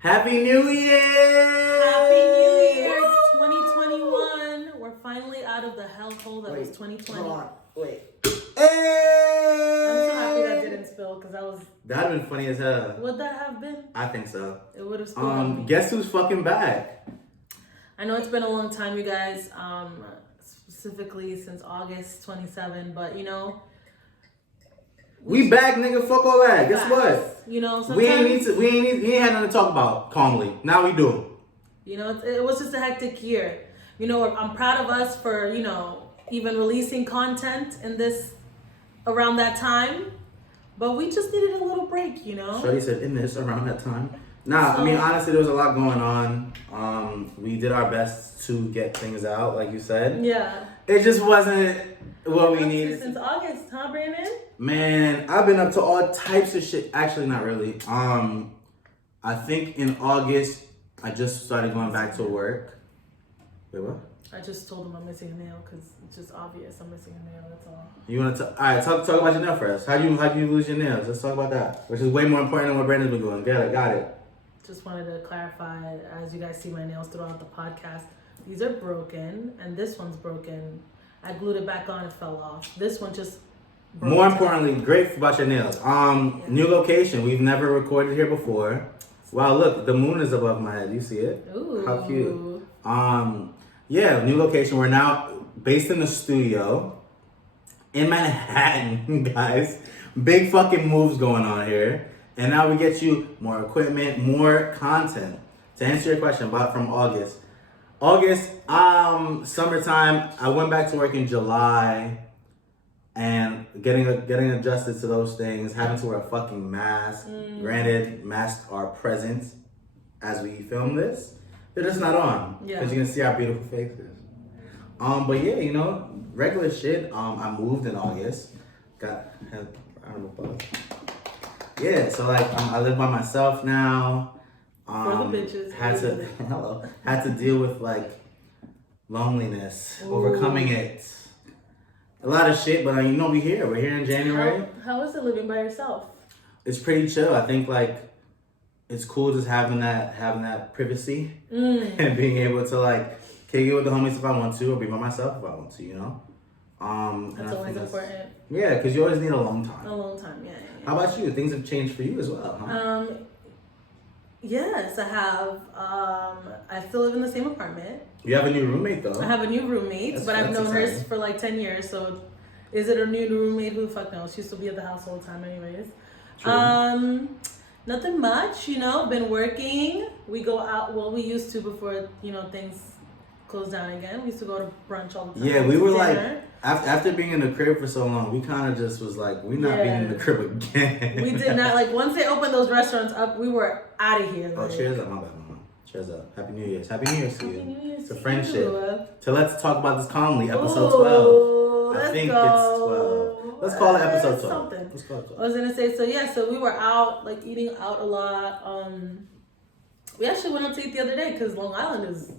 Happy New Year! Happy New Year! It's 2021. We're finally out of the hellhole that was 2020. Hold on. Wait. Hey! I'm so happy that didn't spill because that was. That'd have been funny as hell. Would that have been? I think so. It would have spilled. Guess who's fucking back? I know it's been a long time, you guys. Specifically since August 27, but you know. We back, nigga. Fuck all that. Guess what? You know, we ain't had nothing to talk about calmly. Now we do. You know, it was just a hectic year. You know, I'm proud of us for, you know, even releasing content in this around that time. But we just needed a little break, you know. Shorty said in this around that time. Nah, I mean honestly, there was a lot going on. We did our best to get things out, like you said. Yeah. It just wasn't what we needed. Since August, huh, Brandon? Man, I've been up to all types of shit. Actually, not really. I think in August, I just started going back to work. Wait, what? I just told him I'm missing a nail because it's just obvious I'm missing a nail. That's all. You want to? All right, talk about your nail first. How do you lose your nails? Let's talk about that, which is way more important than what Brandon's been doing. Got it. Just wanted to clarify, as you guys see my nails throughout the podcast, these are broken, and this one's broken. I glued it back on, it fell off. This one just broke. More importantly, great about your nails. New location. We've never recorded here before. Wow, look, the moon is above my head. You see it? Ooh. How cute. Yeah, new location. We're now based in the studio in Manhattan, guys. Big fucking moves going on here. And now we get you more equipment, more content. To answer your question about from August, summertime, I went back to work in July and getting adjusted to those things, having to wear a fucking mask. Granted, masks are present as we film this. They're just not on. Because you can see our beautiful faces. But yeah, you know, regular shit. I moved in August. Yeah, so like I live by myself now. For the bitches. Had to deal with like loneliness, overcoming it. A lot of shit, but you know we're here in January. How is it living by yourself? It's pretty chill. I think like it's cool just having that privacy and being able to like kick it with the homies if I want to, or be by myself if I want to, you know. That's always important. Yeah, because you always need a long time. A long time, yeah. How about you? Things have changed for you as well, huh? Yes, I have. I still live in the same apartment. You have a new roommate though. I have a new roommate, but I've known her for like 10 years. So, is it a new roommate? Who the fuck knows? She used to be at the house all the time, anyways. True. Nothing much, you know. Been working. We go out. Well, we used to before things closed down again. We used to go to brunch all the time. Yeah, we were like after being in the crib for so long, we kind of just was like, we're not being in the crib again. We did not like once they opened those restaurants up, we were out of here. Like. Oh, cheers up, my bad, mama. Cheers up. Happy New Year's. Happy New Year's to you. Happy New Year's to to friendship. You. So let's talk about this calmly. Episode 12. I think it's 12. Let's call it episode 12. Something. Let's call it 12. I was gonna say so we were out like eating out a lot. We actually went out to eat the other day because Long Island is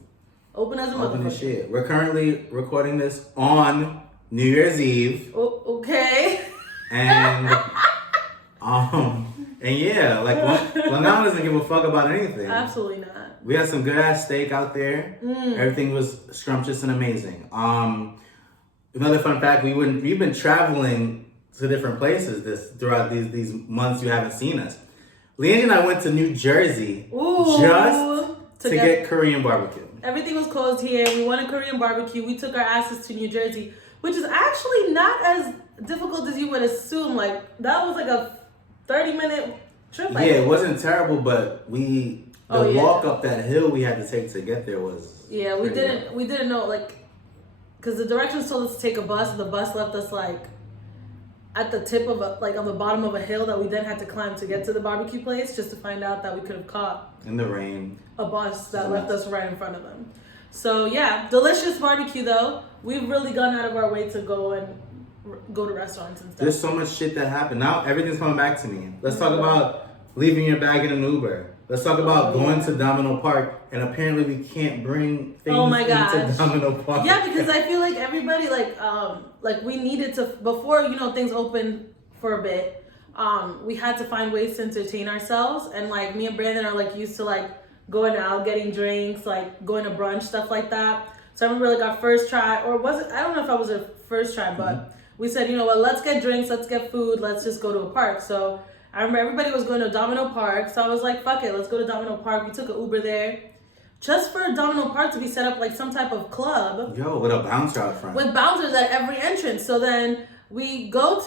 open as a motherfucker. Open as shit. We're currently recording this on New Year's Eve. Oh, okay. And and yeah, like Long Island doesn't give a fuck about anything. Absolutely not. We had some good ass steak out there. Everything was scrumptious and amazing. Another fun fact: we've been traveling to different places throughout these months you haven't seen us. Leanne and I went to New Jersey just to get Korean barbecue. Everything was closed here. We wanted Korean barbecue. We took our asses to New Jersey, which is actually not as difficult as you would assume. Like that was like a 30-minute trip. Yeah, it wasn't terrible, but the walk up that hill we had to take to get there was we didn't know like because the directions told us to take a bus. And the bus left us like at the tip of on the bottom of a hill that we then had to climb to get to the barbecue place, just to find out that we could have caught in the rain a bus that left us right in front of them. So yeah, delicious barbecue though. We've really gone out of our way to go to restaurants and stuff. There's so much shit that happened. Now everything's coming back to me. Let's talk about leaving your bag in an Uber. Let's talk about going to Domino Park, and apparently we can't bring things into Domino Park. Yeah, because I feel like everybody like we needed to before things opened for a bit. we had to find ways to entertain ourselves. And like me and Brandon are like used to like going out, getting drinks, like going to brunch, stuff like that. So I remember like our first try, or was it, I don't know if I was a first try, but we said, you know what, let's get drinks, let's get food, let's just go to a park. So I remember everybody was going to Domino Park. So I was like, fuck it, let's go to Domino Park. We took an Uber there. Just for Domino Park to be set up like some type of club. Yo, with a bouncer out front. With bouncers at every entrance. So then we go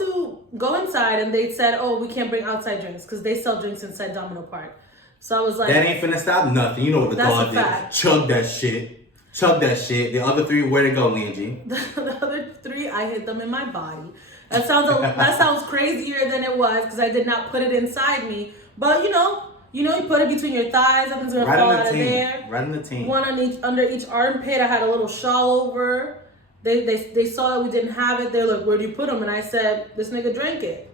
inside and they said, oh, we can't bring outside drinks because they sell drinks inside Domino Park. So I was like, that ain't finna stop nothing. You know what the dog did. Chug that shit. Chug that shit. The other three, where'd it go, Lean G? The other three, I hit them in my body. That sounds crazier than it was because I did not put it inside me. But you know, you put it between your thighs. Nothing's gonna fall out of there. Right in the team. One under each armpit. I had a little shawl over. They saw that we didn't have it. They're like, where do you put them? And I said, this nigga drank it.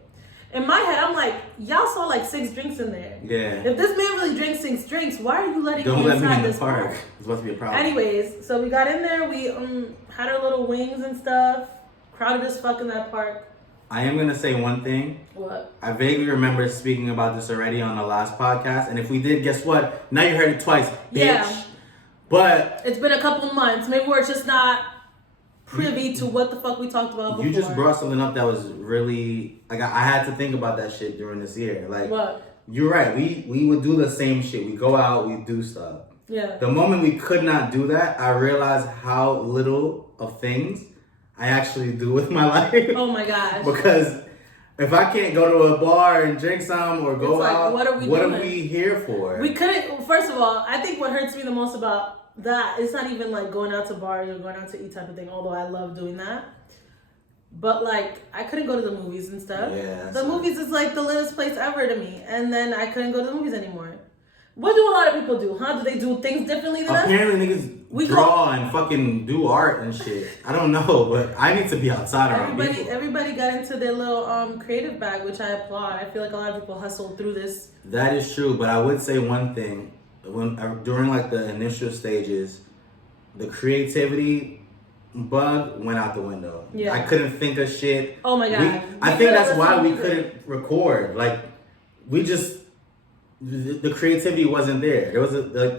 In my head, I'm like, y'all saw like 6 drinks in there. Yeah. If this man really drinks 6 drinks, why are you letting Don't me let me inside in the this park. It's supposed to be a problem. Anyways, so we got in there. We had our little wings and stuff. Crowded as fuck in that park. I am gonna say one thing. What? I vaguely remember speaking about this already on the last podcast, and if we did, guess what? Now you heard it twice, bitch. Yeah. But it's been a couple months. Maybe we're just not privy to what the fuck we talked about before. You just brought something up that was really like I had to think about that shit during this year. Like what? You're right. We would do the same shit. We go out, we do stuff. Yeah. The moment we could not do that, I realized how little of things I actually do with my life. Oh my gosh. Because if I can't go to a bar and drink some or go out, what are we here for? We couldn't. First of all, I think what hurts me the most about that, it's not even like going out to bars or going out to eat type of thing, although I love doing that. But like, I couldn't go to the movies and stuff. Yeah. The movies is like the latest place ever to me. And then I couldn't go to the movies anymore. What do a lot of people do, huh? Do they do things differently than us? Apparently niggas draw and fucking do art and shit. I don't know, but I need to be outside around people. Everybody got into their little creative bag, which I applaud. I feel like a lot of people hustled through this. That is true, but I would say one thing. During like the initial stages, the creativity bug went out the window. Yeah. I couldn't think of shit. Oh my god. I think that's why we couldn't record. Like we just the creativity wasn't there. There was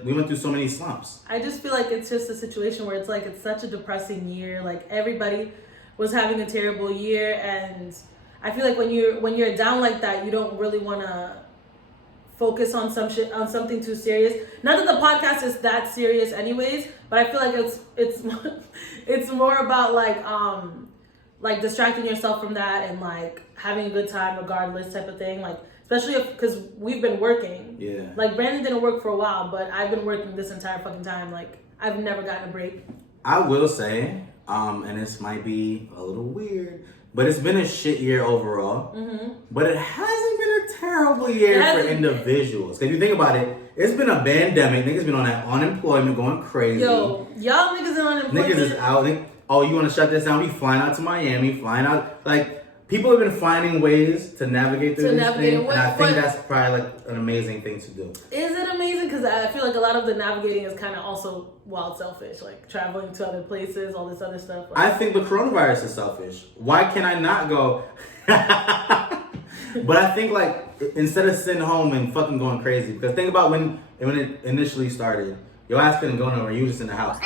we went through so many slumps. I just feel like it's just a situation where it's like it's such a depressing year. Like everybody was having a terrible year, and I feel like when you're down like that, you don't really want to focus on something too serious. Not that the podcast is that serious anyways, but I feel like it's more about like distracting yourself from that and like having a good time regardless type of thing. Like especially because we've been working. Yeah. Like Brandon didn't work for a while, but I've been working this entire fucking time. Like I've never gotten a break. I will say, and this might be a little weird, but it's been a shit year overall. Mm-hmm. But it hasn't been a terrible year for individuals. If you think about it, it's been a pandemic. Niggas been on that unemployment going crazy. Yo, y'all niggas in unemployment. Niggas is out. Oh, you want to shut this down? We flying out to Miami, flying out. Like, people have been finding ways to navigate through this thing. And I think that's probably like an amazing thing to do. Is it amazing? Because I feel like a lot of the navigating is kind of also wild selfish. Like traveling to other places, all this other stuff. Like, I think the coronavirus is selfish. Why can I not go? But I think like instead of sitting home and fucking going crazy, because think about when it initially started, your ass couldn't go nowhere. You were just in the house.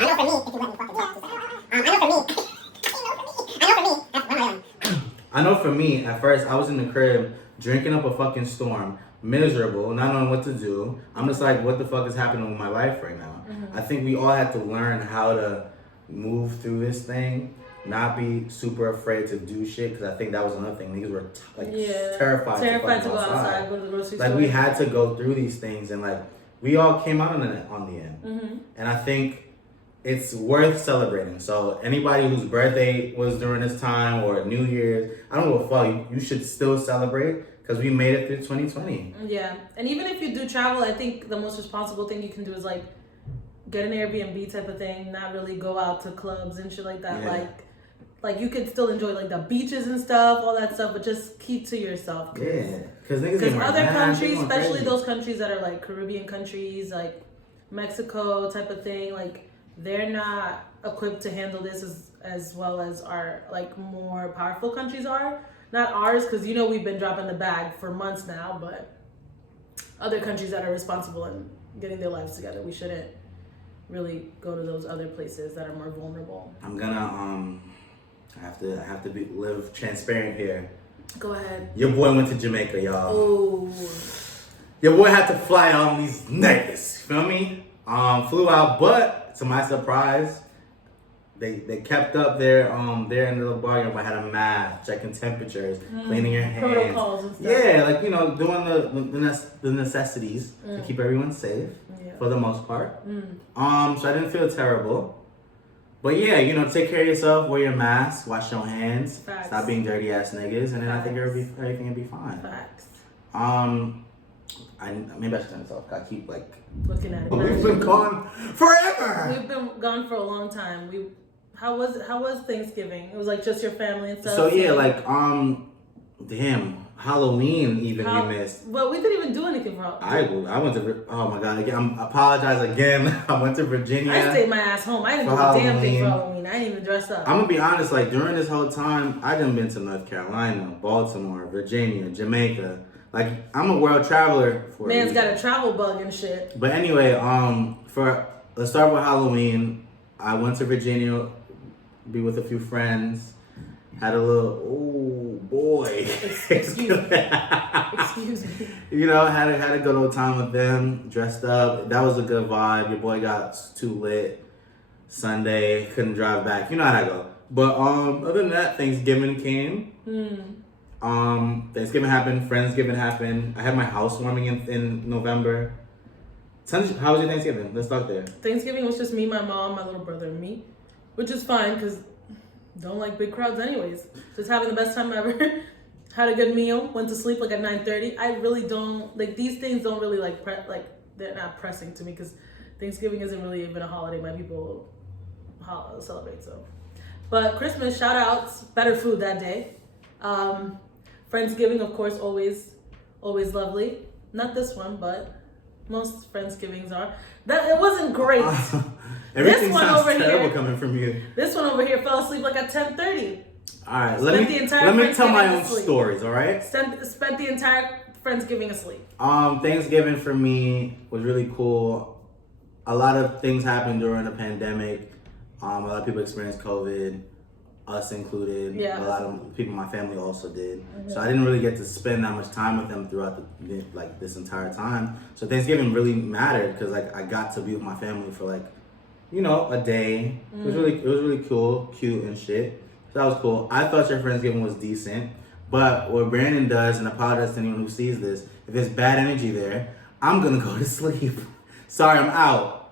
I know for me, at first, I was in the crib drinking up a fucking storm, miserable, not knowing what to do. I'm just like, what the fuck is happening with my life right now? Mm-hmm. I think we all had to learn how to move through this thing, not be super afraid to do shit, because I think that was another thing. Niggas were terrified to go outside. Go to the grocery store. Like, we had to go through these things, and like, we all came out on the end. Mm-hmm. And I think it's worth celebrating. So anybody whose birthday was during this time or New Year's, I don't know what fuck, you should still celebrate because we made it through 2020. Yeah. And even if you do travel, I think the most responsible thing you can do is like get an Airbnb type of thing, not really go out to clubs and shit like that. Yeah. Like you could still enjoy like the beaches and stuff, all that stuff, but just keep to yourself. Yeah. Because other countries, especially those countries that are like Caribbean countries, like Mexico type of thing, like they're not equipped to handle this as well as our like more powerful countries are. not ours, because we've been dropping the bag for months now, but other countries that are responsible in getting their lives together. We shouldn't really go to those other places that are more vulnerable. I'm gonna I have to live transparent here. Go ahead. Your boy went to Jamaica, y'all. Oh. Your boy had to fly on these niggas. Feel me? Flew out, but to my surprise, they kept up their end of the bargain by had a mask, checking temperatures, cleaning your hands. Protocols and stuff. Yeah, like doing the necessities to keep everyone safe for the most part. So I didn't feel terrible. But yeah, take care of yourself, wear your mask, wash your hands, Facts. stop being dirty ass niggas, and then I think Facts. everything will be fine. Facts. Maybe I should turn this off. I keep looking at it. We've been gone forever. We've been gone for a long time. How was Thanksgiving? It was like just your family and stuff. So yeah, damn, Halloween even we missed. Well, we didn't even do anything for Halloween. I went to, oh my God, again, I apologize again. I went to Virginia. I stayed my ass home. I didn't do a damn thing for Halloween. I didn't even dress up. I'm gonna be honest, during this whole time, I done been to North Carolina, Baltimore, Virginia, Jamaica. I'm a world traveler for Man's got a travel bug and shit. But anyway, let's start with Halloween. I went to Virginia, be with a few friends. Had a little, oh boy. Excuse me. Had a good old time with them. Dressed up. That was a good vibe. Your boy got too lit. Sunday, couldn't drive back. You know how that go. But other than that, Thanksgiving came. Thanksgiving happened. Friendsgiving happened. I had my housewarming in November. How was your Thanksgiving? Let's start there. Thanksgiving was just me, my mom, my little brother, and me, which is fine because don't like big crowds anyways. Just having the best time ever. Had a good meal. Went to sleep at 9:30. I really don't these things. Don't really they're not pressing to me because Thanksgiving isn't really even a holiday my people celebrate. So, but Christmas shout outs, better food that day. Friendsgiving, of course, always lovely. Not this one, but most Friendsgivings are. It wasn't great. Everything this one sounds over terrible here, coming from you. This one over here fell asleep at 10:30. All right, let me tell my own stories. All right. Spent the entire Friendsgiving asleep. Thanksgiving for me was really cool. A lot of things happened during the pandemic. A lot of people experienced COVID, us included. Yeah. A lot of people in my family also did. So I didn't really get to spend that much time with them throughout this entire time. So Thanksgiving really mattered because I got to be with my family for a day. It was really cool, cute and shit. So that was cool. I thought your Friendsgiving was decent. But what Brandon does, and apologize to anyone who sees this, if there's bad energy there, I'm gonna go to sleep. Sorry, I'm out.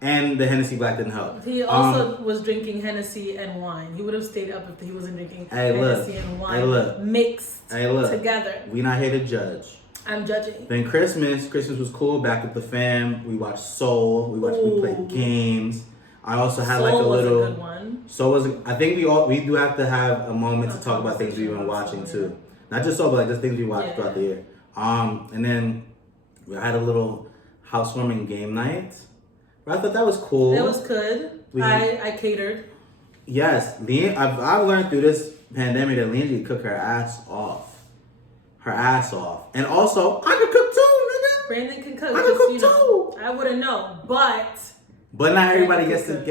And the Hennessy Black didn't help. He also was drinking Hennessy and wine. He would have stayed up if he wasn't drinking Hennessy and wine mixed together. We not here to judge. I'm judging. Then Christmas was cool. Back with the fam. We watched Soul. We played games. I also had Soul a little. Was a good one. Soul was. I think we do have to have a moment to talk about things we've been watching too. Not just Soul, but just things we watched throughout the year. And then we had a little housewarming game night. I thought that was cool. It was good. I catered. Yes, I've learned through this pandemic that Leanne could cook her ass off. And also, I could cook too, nigga. Brandon can cook. I could cook too. I wouldn't know, but not everybody gets to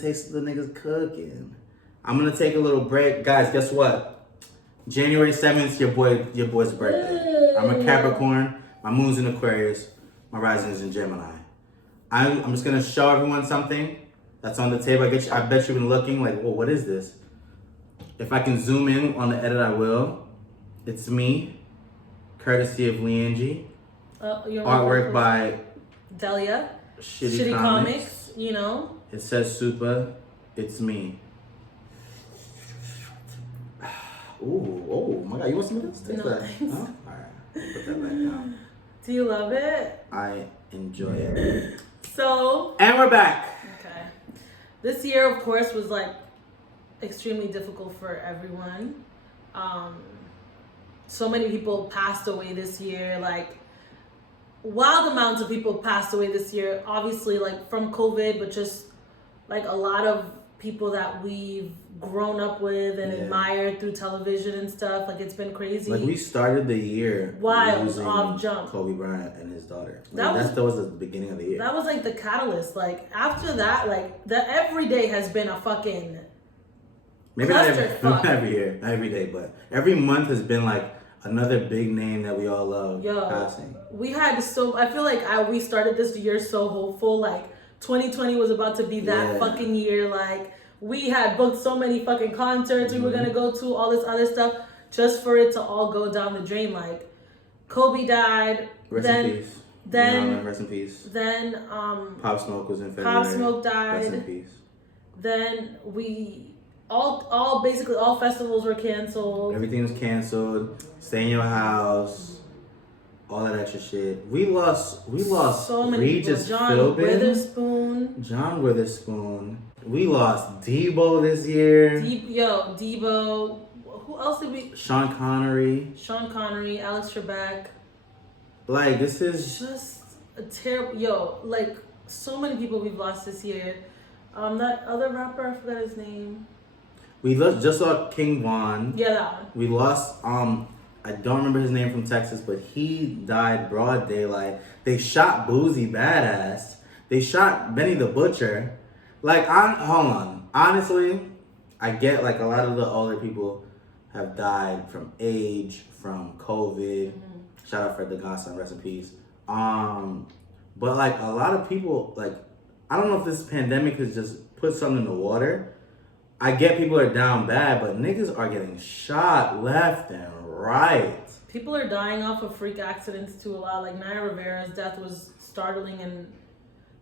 taste the niggas cooking. I'm gonna take a little break, guys. Guess what? January 7th, your boy's birthday. I'm a Capricorn. My moon's in Aquarius. My rising is in Gemini. I'm just gonna show everyone something that's on the table. I bet you've been looking what is this? If I can zoom in on the edit, I will. It's me, courtesy of Leangie. Artwork by Delia. Shitty Comics. It says Super. It's me. Ooh, oh my God! You want some of this? Taste that. Thanks. Huh? All right, put that back down. Do you love it? I enjoy it. And we're back. Okay. This year, of course, was extremely difficult for everyone. So many people passed away this year. Wild amounts of people passed away this year. Obviously, from COVID, but just a lot of people that we've grown up with and admired through television and stuff. Like, it's been crazy. Like, we started the year wild off jump. Kobe Bryant and his daughter. Like, that was the beginning of the year. That was like the catalyst. Like, after that, like, every day has been a fucking maybe not every day, but every month has been like another big name that we all love passing. We had I feel like we started this year so hopeful. Like, 2020 was about to be that fucking year. Like, we had booked so many fucking concerts we were gonna go to, all this other stuff, just for it to all go down the drain. Like, Kobe died. Rest in peace. Rest in peace. Then Pop Smoke was in February. Pop Smoke died. Rest in peace. Then we basically all festivals were canceled. Everything was canceled. Stay in your house. All that extra shit. We lost so many Regis people. John Witherspoon. We lost Debo this year. Debo. Who else did we? Sean Connery, Alex Trebek. Like, this is just a terrible. Like, so many people we've lost this year. That other rapper, I forgot his name. We just saw King Von. Yeah, that one. We lost I don't remember his name from Texas, but he died broad daylight. They shot Boozy Badass. They shot Benny the Butcher. Like, hold on. Honestly, I get, like, a lot of the older people have died from age, from COVID. Shout out Fred the Godson, rest in peace. But, like, a lot of people, like, I don't know if this pandemic has just put something in the water. I get people are down bad, but niggas are getting shot left and right. People are dying off of freak accidents too a lot. Like, Naya Rivera's death was startling and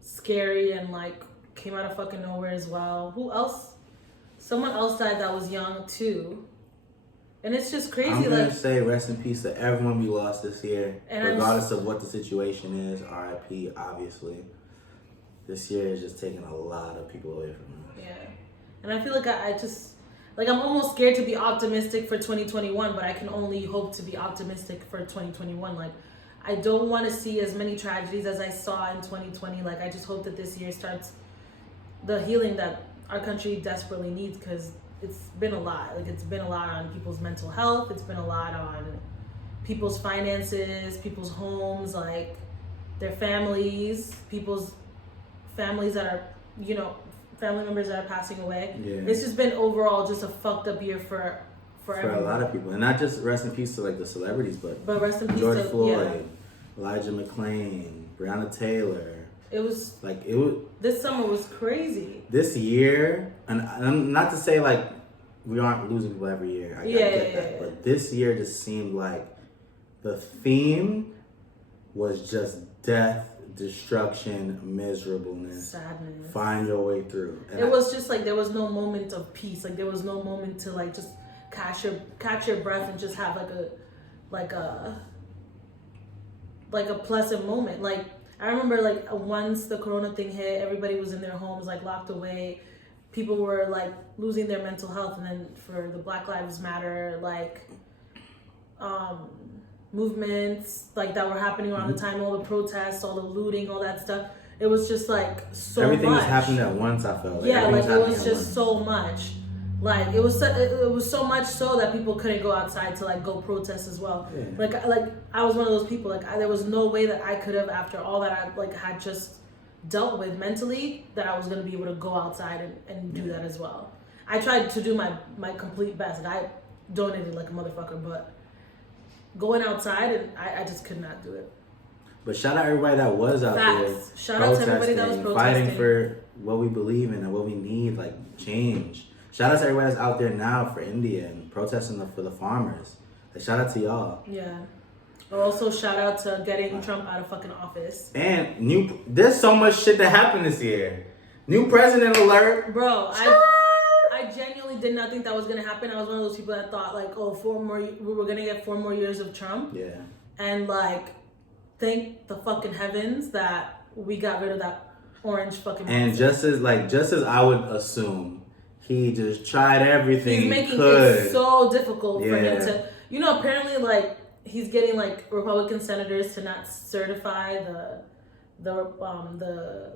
scary and, like, came out of fucking nowhere as well. Who else? Someone else died that was young too. And it's just crazy. I'm gonna say rest in peace to everyone we lost this year, regardless of what the situation is. R.I.P. Obviously, this year is just taking a lot of people away from us. Yeah, and I feel like I'm almost scared to be optimistic for 2021, but I can only hope to be optimistic for 2021. Like, I don't want to see as many tragedies as I saw in 2020. Like, I just hope that this year starts the healing that our country desperately needs, because it's been a lot. Like, it's been a lot on people's mental health. It's been a lot on people's finances, people's homes, like their families, people's families that are, family members that are passing away. Yeah. It's just been overall just a fucked up year for everyone. A lot of people. And not just rest in peace to, like, the celebrities, but rest in peace George Floyd, Elijah McClain, Breonna Taylor. This summer was crazy. This year, and not to say, like, we aren't losing people every year. I get that. But this year just seemed like the theme was just death, destruction, miserableness, sadness. Find your way through. And it was just like there was no moment of peace. Like, there was no moment to, like, just catch your breath and just have like a pleasant moment. Like, I remember, like, once the corona thing hit, everybody was in their homes, like, locked away. People were, like, losing their mental health. And then for the Black Lives Matter, like, movements, like, that were happening around the time, all the protests, all the looting, all that stuff. It was just, like, so everything much. was happening at once, I felt. Yeah, like, it was just so much. Like, it was so much so that people couldn't go outside to, like, go protest as well. Yeah. Like, I was one of those people. Like, there was no way that I could have, after all that I, like, had just dealt with mentally, that I was going to be able to go outside and do that as well. I tried to do my complete best. Like, I donated like a motherfucker, but going outside, and I just could not do it. But shout out everybody that was out there. Shout out to everybody that was protesting. Fighting for what we believe in and what we need, like, change. Shout out to everybody that's out there now for India and protesting for the farmers. Like, shout out to y'all. Yeah. Also, shout out to getting Trump out of fucking office. And there's so much shit that happened this year. New president alert. Bro, I genuinely did not think that was gonna happen. I was one of those people that thought, like, we were gonna get 4 more years of Trump. Yeah. And, like, thank the fucking heavens that we got rid of that orange fucking. And just as I would assume, he just tried everything. He's making it so difficult for him to, apparently, like, he's getting, like, Republican senators to not certify the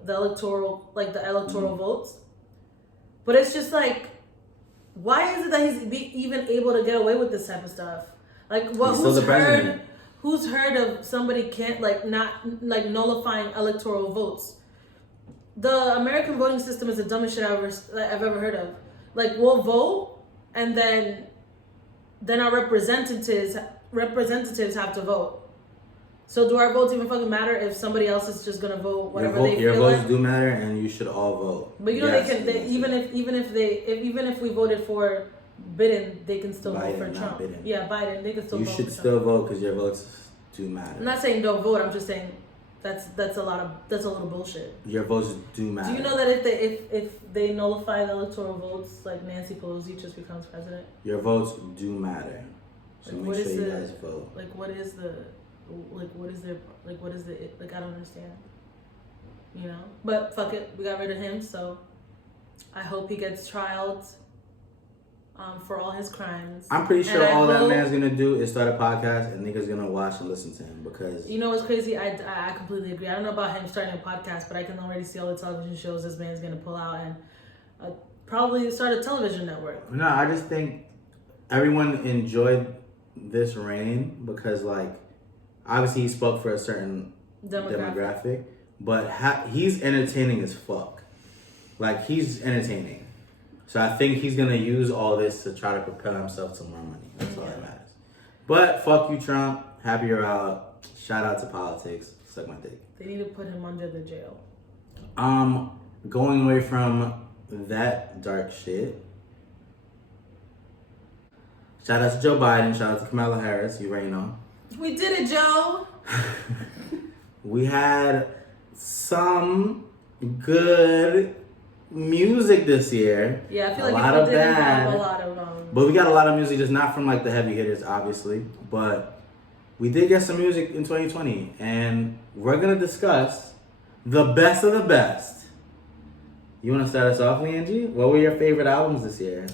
electoral votes. But it's just like, why is it that he's even able to get away with this type of stuff? Like, what? Who's heard of somebody can't not nullifying electoral votes? The American voting system is the dumbest shit I've ever heard of. Like, we'll vote, and then our representatives have to vote. So do our votes even fucking matter if somebody else is just gonna vote whatever they feel your votes like? do matter, and you should all vote. But you know, even if we voted for Biden, they can still vote for Trump. Biden. Yeah, Biden, they can still vote. You should still vote because your votes do matter. I'm not saying don't vote. I'm just saying that's a little bullshit. Your votes do matter. Do you know that if they nullify the electoral votes, like Nancy Pelosi just becomes president? Your votes do matter. So like, make sure you guys vote. Like, what is I don't understand. You know? But fuck it, we got rid of him, so I hope he gets trialed for all his crimes. I'm pretty sure that man's gonna do is start a podcast and niggas gonna watch and listen to him because... You know what's crazy? I completely agree. I don't know about him starting a podcast, but I can already see all the television shows this man's gonna pull out and probably start a television network. No, I just think everyone enjoyed this reign because, like, obviously he spoke for a certain demographic, but he's entertaining as fuck. Like, he's entertaining. So I think he's going to use all this to try to propel himself to more money. That's all that matters. But fuck you, Trump. Happy you're out. Shout out to politics. Suck my dick. They need to put him under the jail. Going away from that dark shit. Shout out to Joe Biden. Shout out to Kamala Harris. You already know. We did it, Joe. We had some good music this year. Yeah, I feel like people didn't have a lot of but we got a lot of music, just not from like the heavy hitters, obviously. But we did get some music in 2020, and we're gonna discuss the best of the best. You want to start us off, Leangie? What were your favorite albums this year?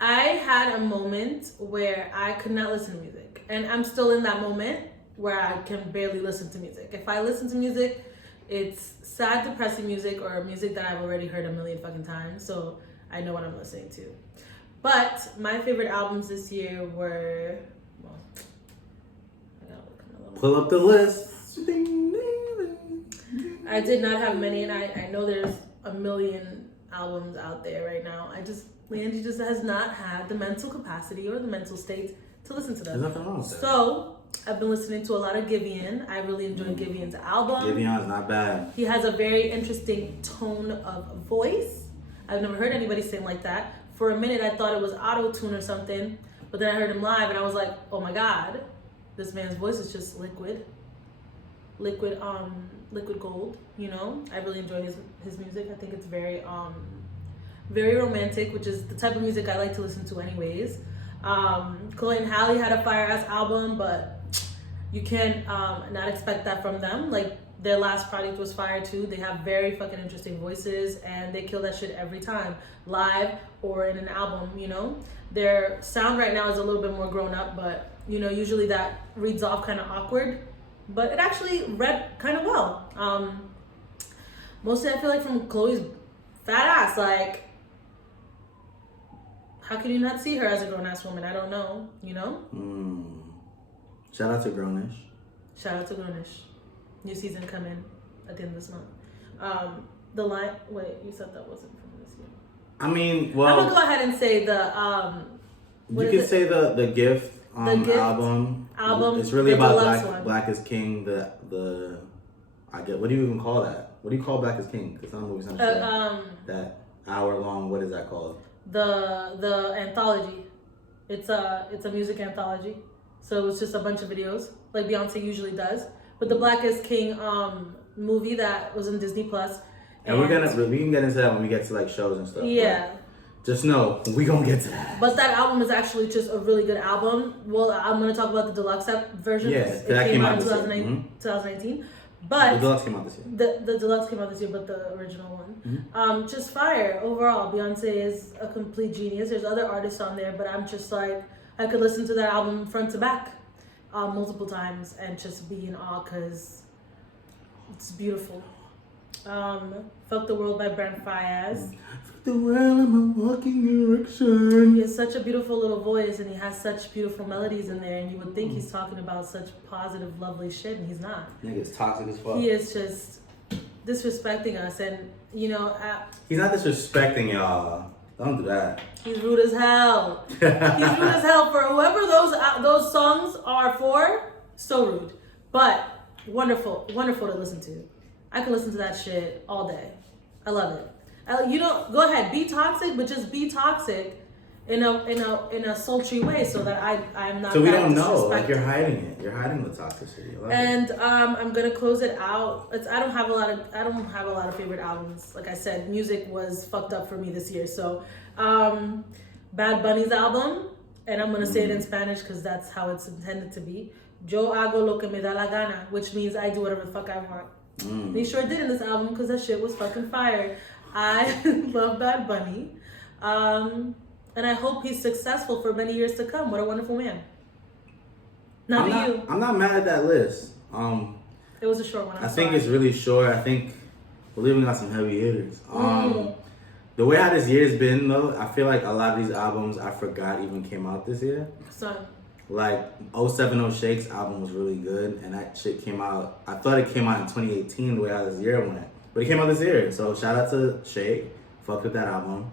I had a moment where I could not listen to music, and I'm still in that moment where I can barely listen to music. If I listen to music, it's sad, depressing music or music that I've already heard a million fucking times, so I know what I'm listening to. But my favorite albums this year were, well, I gotta look at my little... Pull up the list. I did not have many, and I know there's a million albums out there right now. Leangie just has not had the mental capacity or the mental state to listen to them. There's nothing wrong with that. So I've been listening to a lot of Giveon. I really enjoyed Giveon's album. Giveon's not bad. He has a very interesting tone of voice. I've never heard anybody sing like that. For a minute, I thought it was auto-tune or something, but then I heard him live, and I was like, oh my God, this man's voice is just liquid gold, you know? I really enjoy his music. I think it's very romantic, which is the type of music I like to listen to anyways. Chloe and Halle had a fire-ass album, but you can't not expect that from them. Like, their last project was fire too. They have very fucking interesting voices, and they kill that shit every time, live or in an album, you know? Their sound right now is a little bit more grown up, but, you know, usually that reads off kind of awkward, but it actually read kind of well. Mostly I feel like from Chloe's fat ass, like, how can you not see her as a grown-ass woman? I don't know, you know? Shout out to Grownish. Shout out to Grownish. New season coming at the end of this month. Wait, you said that wasn't from this year. I mean, well... I'm going to go ahead and say you can say the Gift album. It's really about Black is King. What do you even call that? What do you call Black is King? Because some movies understand that hour-long, what is that called? The anthology. It's a music anthology. So it's just a bunch of videos, like Beyonce usually does. But the Black is King movie that was in Disney Plus. And we can get into that when we get to like shows and stuff. Yeah. Just know we gonna get to that. But that album is actually just a really good album. Well, I'm gonna talk about the deluxe version. Yeah, it came out in 2019. But the deluxe came out this year. The deluxe came out this year, but the original one. Just fire overall. Beyonce is a complete genius. There's other artists on there, but I'm just like, I could listen to that album front to back multiple times and just be in awe because it's beautiful. Fuck the World by Brent Faiyaz. Fuck the world, I'm a walking erection. He has such a beautiful little voice and he has such beautiful melodies in there, and you would think he's talking about such positive, lovely shit, and he's not. Nigga's toxic as fuck. He is just disrespecting us, and you know, he's not disrespecting y'all. Don't do that. He's rude as hell. He's rude as hell for whoever those songs are for. So rude, but wonderful to listen to. I can listen to that shit all day. I love it. You know, go ahead, be toxic, but just be toxic in a sultry way, so that I'm not. So we don't know. Like you're hiding it. You're hiding the toxicity. And I'm gonna close it out. I don't have a lot of favorite albums. Like I said, music was fucked up for me this year. So, Bad Bunny's album, and I'm gonna say it in Spanish because that's how it's intended to be. Yo hago lo que me da la gana, which means I do whatever the fuck I want. They sure did in this album because that shit was fucking fire. I love Bad Bunny. And I hope he's successful for many years to come. What a wonderful man. I'm not mad at that list. It was a short one. I think it's really short. I think we're leaving out some heavy hitters. The way how this year's been though, I feel like a lot of these albums I forgot even came out this year. So. Like 070 Shake's album was really good, and that shit came out. I thought it came out in 2018 the way how this year went, but it came out this year. So shout out to Shake. Fuck with that album.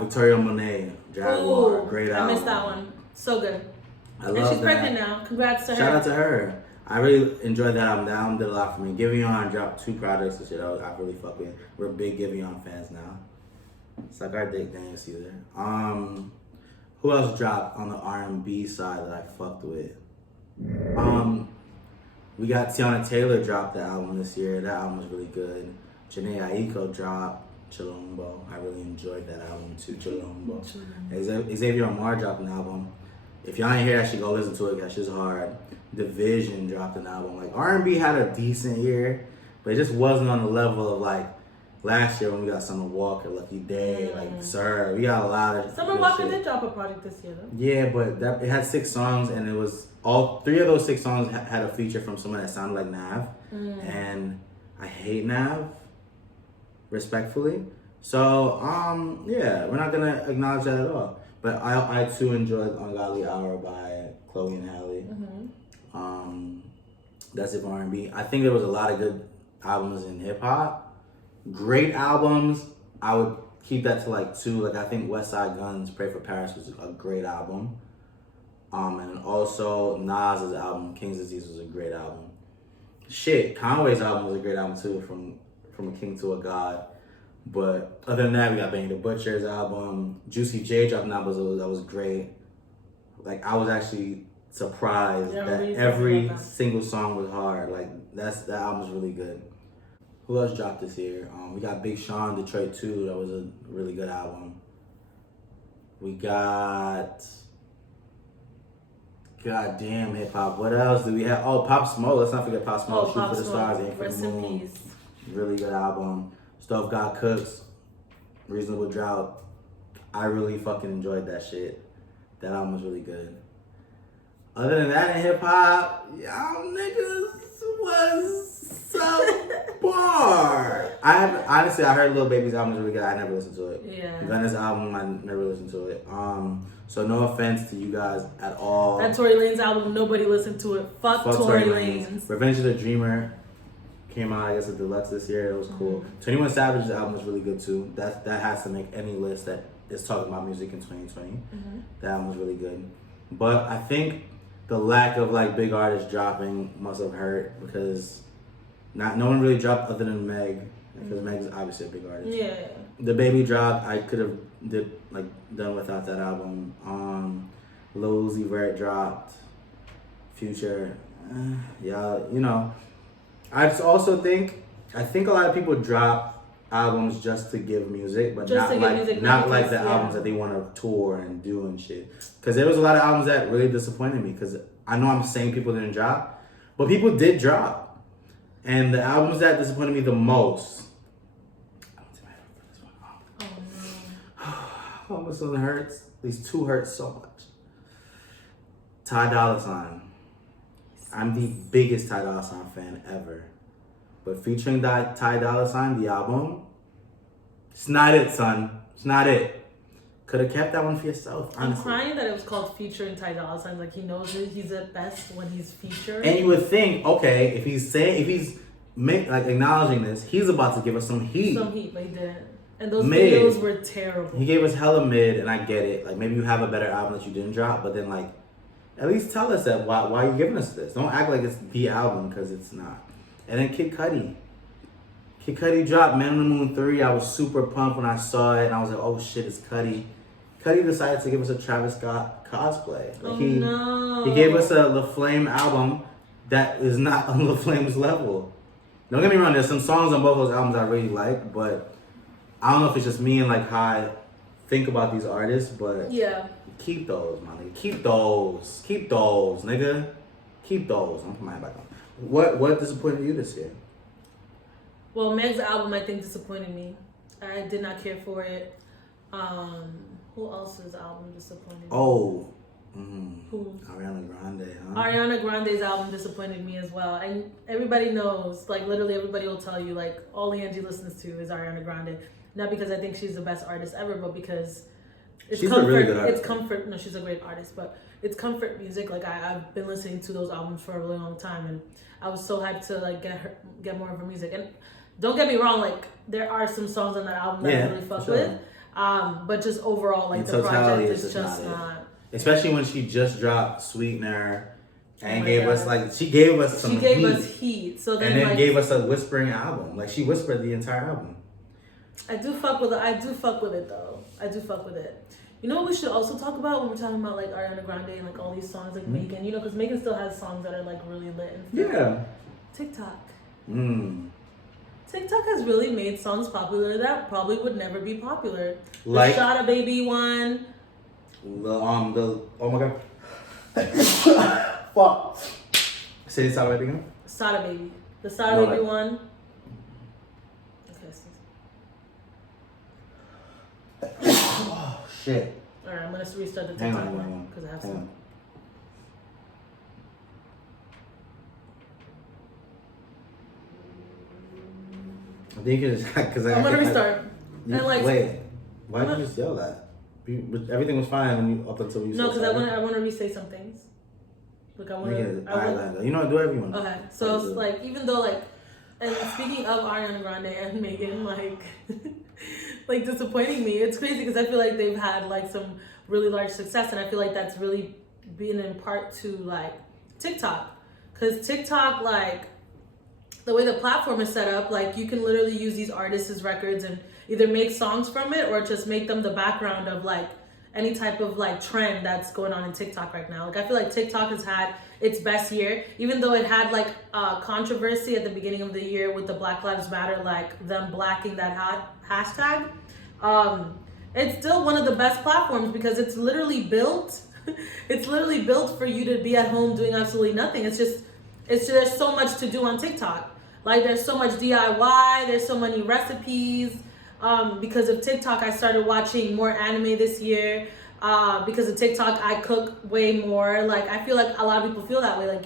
Victoria Monet, Jaguar, great album. I missed that one. So good. I love that. And she's pregnant now. Congrats to her. Shout out to her. I really enjoyed that album. That album did a lot for me. Giveon dropped 2 projects and shit. I really fuck with. We're big Giveon fans now. It's like our Dick Daniel Caesar. Who else dropped on the R&B side that I fucked with? We got Tiana Taylor dropped the album this year. That album was really good. Janae Aiko dropped Chilombo. I really enjoyed that album too, Chilombo. Xavier Omar dropped an album. If y'all ain't hear that shit, go listen to it. That shit's hard. Division dropped an album. Like R&B had a decent year, but it just wasn't on the level of like last year when we got Summer Walker, Lucky Day, like Sir. We got a lot of Summer Walker did drop a project this year though. Yeah, but it had 6 songs, and it was all 3 of those 6 songs had a feature from someone that sounded like Nav, and I hate Nav, respectfully. So yeah, we're not gonna acknowledge that at all. But I too enjoyed Ungodly Hour by Chloe and Halle. That's it for R&B. I think there was a lot of good albums in hip hop. Great albums. I would keep that to like 2. Like I think West Side Gun's Pray for Paris was a great album. And also Nas's album King's Disease was a great album. Shit, Conway's album was a great album too, from a king to a god. But other than that, we got Benny the Butcher's album. Juicy J dropped an album that was great. Like I was actually surprised that every single song was hard. Like that album was really good. Who else dropped this year? We got Big Sean, Detroit 2. That was a really good album. We got goddamn hip hop. What else do we have? Oh, Pop Smoke. Let's not forget Pop Smoke. Shoot for the Stars, Aim for the Moon. Really good album. Stuff God Cooks, Reasonable Drought. I really fucking enjoyed that shit. That album was really good. Other than that in hip hop, y'all niggas was so bar. I heard Lil Baby's album was really good. I never listened to it. Yeah. Gunna's album, I never listened to it. So no offense to you guys at all. That Tory Lanez album, nobody listened to it. Fuck Tory Lanez. Revenge of the Dreamer came out, I guess, a deluxe this year. It was cool. 21 Savage's album was really good too. That has to make any list that is talking about music in 2020. That album was really good. But I think the lack of like big artists dropping must have hurt because no one really dropped other than Meg, because Meg's obviously a big artist. Yeah. The Baby dropped. I could have done without that album. Lil Uzi Vert dropped. Future. Yeah, you know. I also think a lot of people drop albums just to give music, but not like the albums that they want to tour and do and shit. Because there was a lot of albums that really disappointed me. Because I know I'm saying people didn't drop, but people did drop. And the albums that disappointed me the most. Oh, this one hurts. These 2 hurt so much. Ty Dolla $ign. I'm the biggest Ty Dolla $ign fan ever. But featuring Ty Dolla $ign, the album, it's not it, son. It's not it. Could have kept that one for yourself, honestly. I'm crying that it was called featuring Ty Dolla $ign. Like, he knows it. He's at best when he's featured. And you would think, okay, if he's acknowledging this, he's about to give us some heat. Some heat, but he didn't. And those videos were terrible. He gave us hella mid, and I get it. Like, maybe you have a better album that you didn't drop, but then, like, at least tell us that. Why are you giving us this? Don't act like it's the album, because it's not. And then Kid Cudi. Kid Cudi dropped Man on the Moon 3. I was super pumped when I saw it, and I was like, oh shit, it's Cudi. Cudi decided to give us a Travis Scott cosplay. Like, he gave us a La Flame album that is not on La Flame's level. Don't get me wrong, there's some songs on both those albums I really like, but I don't know if it's just me and like how I think about these artists, but yeah. Keep those, my nigga. Keep those, nigga. Keep those. I'm putting my hand back on. What disappointed you this year? Well, Meg's album, I think, disappointed me. I did not care for it. Who else's album disappointed me? Oh. Who? Ariana Grande, huh? Ariana Grande's album disappointed me as well. And everybody knows, like, literally everybody will tell you, like, all Angie listens to is Ariana Grande. Not because I think she's the best artist ever, but because it's she's comfort. A really good artist. It's comfort. No, she's a great artist, but it's comfort music. Like, I've been listening to those albums for a really long time, and I was so hyped to, like, get more of her music. And don't get me wrong, like, there are some songs on that album that I really fuck with. But just overall, like, the project is just not. Especially when she just dropped Sweetener and gave us some heat. She gave us heat. So then, and then like, gave us a whispering album. Like, she whispered the entire album. I do fuck with it. I do fuck with it, though. I do fuck with it. You know what we should also talk about when we're talking about, like, Ariana Grande and, like, all these songs, like, Megan. You know, because Megan still has songs that are, like, really lit and stuff. Yeah. TikTok. TikTok has really made songs popular that probably would never be popular. Like the Shada Baby one. Oh my god. Fuck. Say the Sada Baby again? Sada Baby. The Sada Baby one. Okay. Oh shit. Alright, I'm gonna restart the TikTok one because I have some. I think it's because I'm gonna restart. Wait, why did you just yell that? Everything was fine when you up until you. No, because I want to re-say some things. Look, I want to. You know, do whatever you want. Okay, so it's like, even though, like, and speaking of Ariana Grande and Megan, like, like, disappointing me, it's crazy because I feel like they've had, like, some really large success, and I feel like that's really been in part to, like, TikTok, because TikTok, like, the way the platform is set up, like, you can literally use these artists' records and either make songs from it or just make them the background of, like, any type of, like, trend that's going on in TikTok right now. Like, I feel like TikTok has had its best year, even though it had, like, controversy at the beginning of the year with the Black Lives Matter, like, them blacking that hashtag. It's still one of the best platforms because it's literally built for you to be at home doing absolutely nothing. There's so much to do on TikTok. Like, there's so much DIY, there's so many recipes. Because of TikTok, I started watching more anime this year. Because of TikTok, I cook way more. Like, I feel like a lot of people feel that way. Like,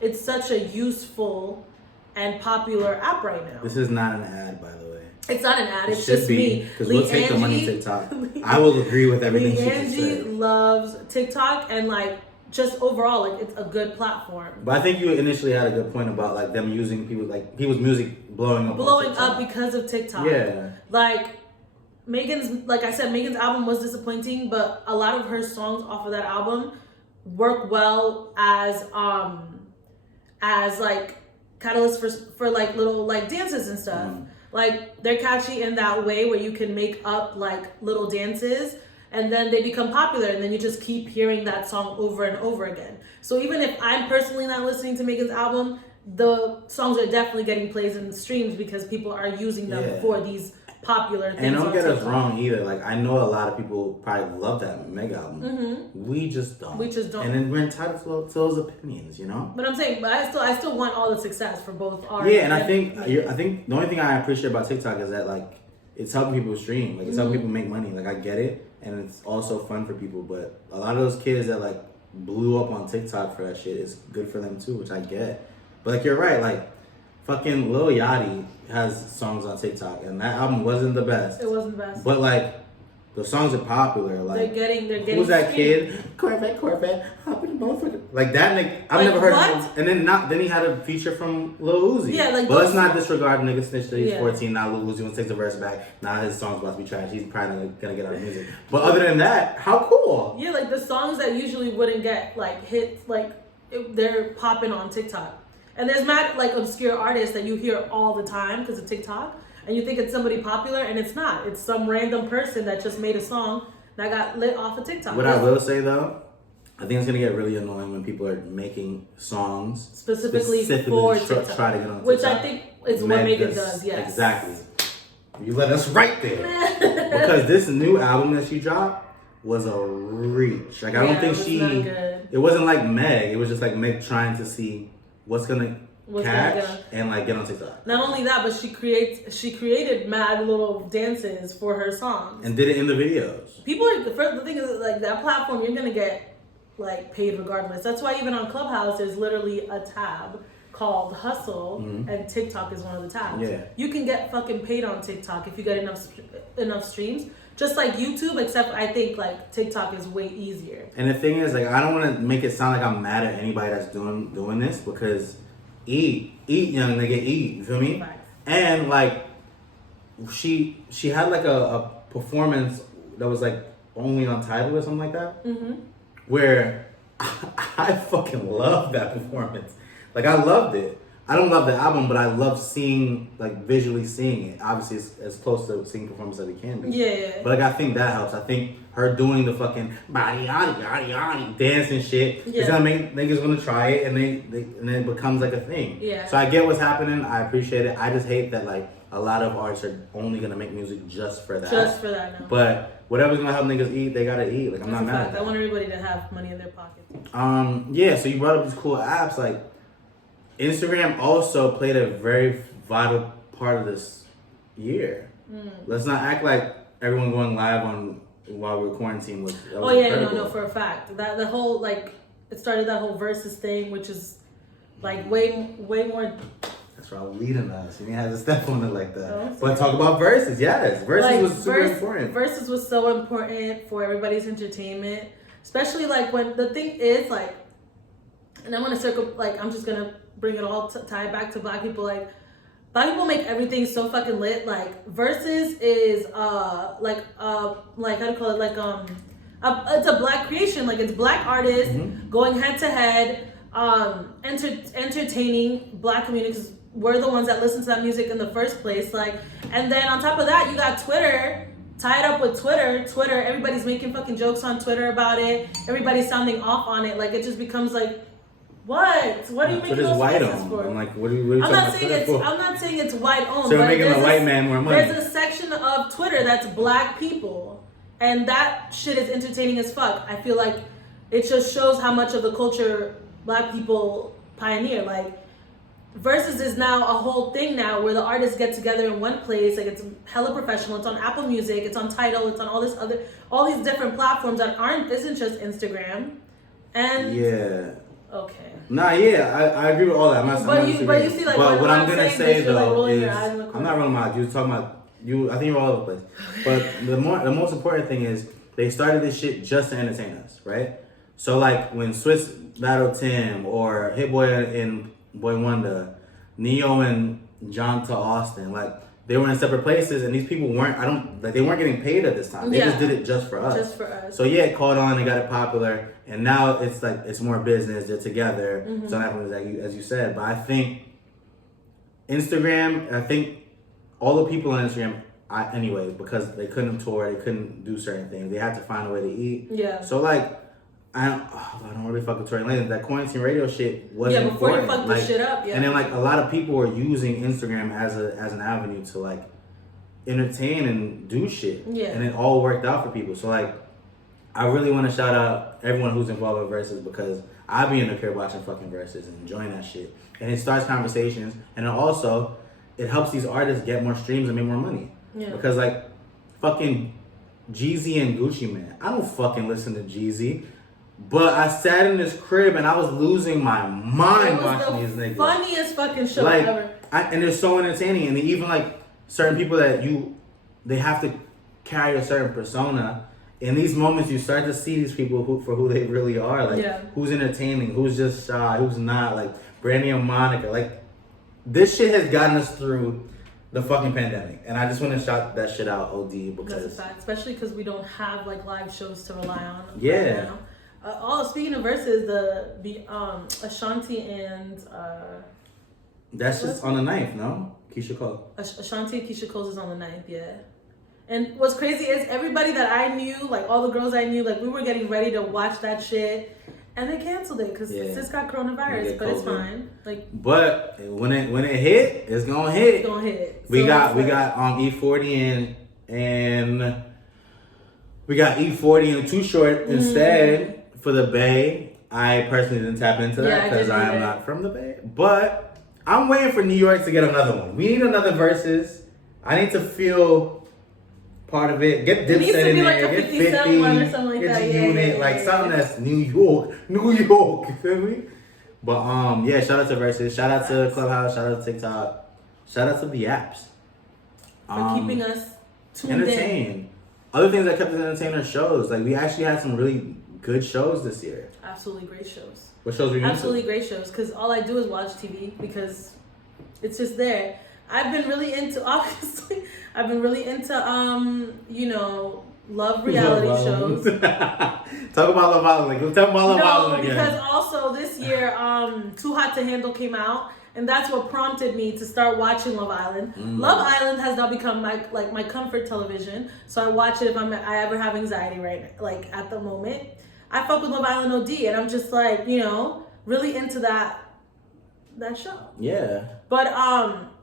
it's such a useful and popular app right now. This is not an ad, by the way. It's not an ad. It's just me. Because we'll take the money TikTok. I will agree with everything she just said. Angie loves TikTok, and, like, just overall, like, it's a good platform. But I think you initially had a good point about, like, them using people's music blowing up because of TikTok. Yeah. Like, like I said, Megan's album was disappointing, but a lot of her songs off of that album work well as like catalysts for like little, like, dances and stuff. Like, they're catchy in that way where you can make up, like, little dances, and then they become popular, and then you just keep hearing that song over and over again. So even if I'm personally not listening to Megan's album, the songs are definitely getting plays and streams because people are using them for these popular things. And don't get us wrong either. Like, I know a lot of people probably love that Meg album. We just don't. And then we're entitled to those opinions, you know? But I'm saying, but I still want all the success for both art. Yeah, and I think the only thing I appreciate about TikTok is that, like, it's helping people stream. Like, it's helping people make money. Like, I get it. And it's also fun for people. But a lot of those kids that, like, blew up on TikTok for that shit is good for them too, which I get. But, like, you're right. Like, fucking Lil Yachty has songs on TikTok, and that album wasn't the best. It wasn't the best. But like, the songs are popular. Like, they're getting. Who's that kid? Corvette, hop in the motherfucker. Like that nigga, I've never heard of him. And then he had a feature from Lil Uzi. Yeah, like. But let's not disregard nigga snitch that he's 14. 14. Now Lil Uzi wants to take the verse back. Now his song's about to be trash. He's probably gonna get out of music. But other than that, how cool? Yeah, like the songs that usually wouldn't get like hits, like they're popping on TikTok. And there's mad like obscure artists that you hear all the time because of TikTok, and you think it's somebody popular, and it's not. It's some random person that just made a song that got lit off of TikTok. What I will say though, I think it's gonna get really annoying when people are making songs specifically for TikTok, try to get on TikTok. Which I think is what Megan does. Yes, exactly. You let us right there because this new album that she dropped was a reach. Like I don't think it wasn't like Meg. It was just like Meg trying to see what's gonna catch and like get on TikTok. Not only that, but she created mad little dances for her songs and did it in the videos. People are the thing is like that platform, you're gonna get like paid regardless. That's why even on Clubhouse there's literally a tab called Hustle, and TikTok is one of the tabs. Yeah, you can get fucking paid on TikTok if you get enough streams. Just like YouTube, except I think like TikTok is way easier. And the thing is, like, I don't want to make it sound like I'm mad at anybody that's doing this because eat young nigga, eat. You feel me? Right. And like, she had like a performance that was like only on Tidal or something like that, where I fucking loved that performance. Like I loved it. I don't love the album, but I love visually seeing it. Obviously, it's as close to seeing performance as it can be. Yeah. But like, I think that helps. I think her doing the fucking body yada yada yada dance and shit is gonna make niggas wanna try it, and then it becomes like a thing. Yeah. So I get what's happening. I appreciate it. I just hate that like a lot of artists are only gonna make music just for that. Just for that. No. But whatever's gonna help niggas eat, they gotta eat. Like I'm not mad at that. I want everybody to have money in their pocket. Yeah. So you brought up these cool apps like. Instagram also played a very vital part of this year. Let's not act like everyone going live while we're quarantined was. Oh yeah, no, for a fact. That the whole like it started that whole versus thing, which is like way more. That's why I'm leading us. You didn't have to step on it like that. No, but talk about versus. Yes, versus was super important. Versus was so important for everybody's entertainment, especially like when the thing is like, and I'm gonna circle like I'm just gonna. Bring it all tie back to black people. Like black people make everything so fucking lit. Like versus is like how do you call it? Like it's a black creation. Like it's black artists going head to head, entertaining black communities. We're the ones that listen to that music in the first place. Like, and then on top of that, you got Twitter. Tied up with Twitter, everybody's making fucking jokes on Twitter about it. Everybody's sounding off on it. Like it just becomes like. What? What are you making those faces for? I'm like, what are you I'm not saying it's white owned. So you're making a white man more money. There's a section of Twitter that's black people, and that shit is entertaining as fuck. I feel like it just shows how much of the culture black people pioneer. Like, Versus is now a whole thing now where the artists get together in one place. Like it's hella professional. It's on Apple Music. It's on Tidal. It's on all these different platforms that isn't just Instagram. And yeah. Okay. Nah, yeah, I agree with all that. But you see, like, but what I'm gonna say though like, is, I'm not rolling my eyes. You was talking about you. I think you're all over the place. But the most important thing is they started this shit just to entertain us, right? So like when Swiss battled Tim or Hit Boy and Boy Wonder, Neo and John to Austin, like they were in separate places, and these people they weren't getting paid at this time. They just did it just for us. Just for us. So yeah, it caught on, it got it popular, and now it's like it's more business. They're together. Mm-hmm. So that happens as you said. But I think Instagram. I think all the people on Instagram, anyway, because they couldn't tour, they couldn't do certain things. They had to find a way to eat. Yeah. So like. I don't really fuck with Tory Lanez. That quarantine radio shit wasn't before important. you fuck this shit up, And then like a lot of people were using Instagram as an avenue to like entertain and do shit. Yeah. And it all worked out for people. So like I really want to shout out everyone who's involved with Versus, because I be in the crib watching fucking Versus and enjoying that shit. And it starts conversations, and it also helps these artists get more streams and make more money. Yeah. Because like fucking Jeezy and Gucci Mane, I don't fucking listen to Jeezy. But I sat in this crib and I was losing my mind watching these niggas. Funniest fucking show ever. and they're so entertaining, and they even like certain people that they have to carry a certain persona. In these moments, you start to see these people for who they really are. Like, who's entertaining, who's just shy, who's not. Like, Brandy and Monica. Like, this shit has gotten us through the fucking pandemic. And I just want to shout that shit out OD because... That's a fact. Especially because we don't have, like, live shows to rely on right now. Speaking of verses, the Ashanti and... that's just on the 9th, no? Keisha Cole. Ashanti and Keisha Cole's is on the 9th, yeah. And what's crazy is everybody that I knew, like all the girls I knew, like we were getting ready to watch that shit, and they canceled it because sis got coronavirus. But it's fine. Like, but when it hit, it's gonna hit. It's gonna hit. We got E40 and we got E40 and Too Short instead for the Bay. I personally didn't tap into that because I am not from the Bay, but I'm waiting for New York to get another one. We need another versus. I need to feel part of it. Get Dipset in there. Like get 50 or something like get that. your unit. Like something that's New York. You feel me? But shout out to Versus. Shout out to Clubhouse. Shout out to TikTok. Shout out to the apps. For keeping us entertained. Other things that kept us entertained are shows. Like we actually had some really good shows this year. Absolutely great shows. What shows were you Absolutely great shows. Because all I do is watch TV because it's just there. I've been really into love reality shows. Talk about Love Island. Like, tell about Love Island again. Because also this year, Too Hot to Handle came out, and that's what prompted me to start watching Love Island. Love Island has now become my comfort television, so I watch it if I ever have anxiety like at the moment. I fuck with Love Island OD, and I'm just like really into that show. Yeah. But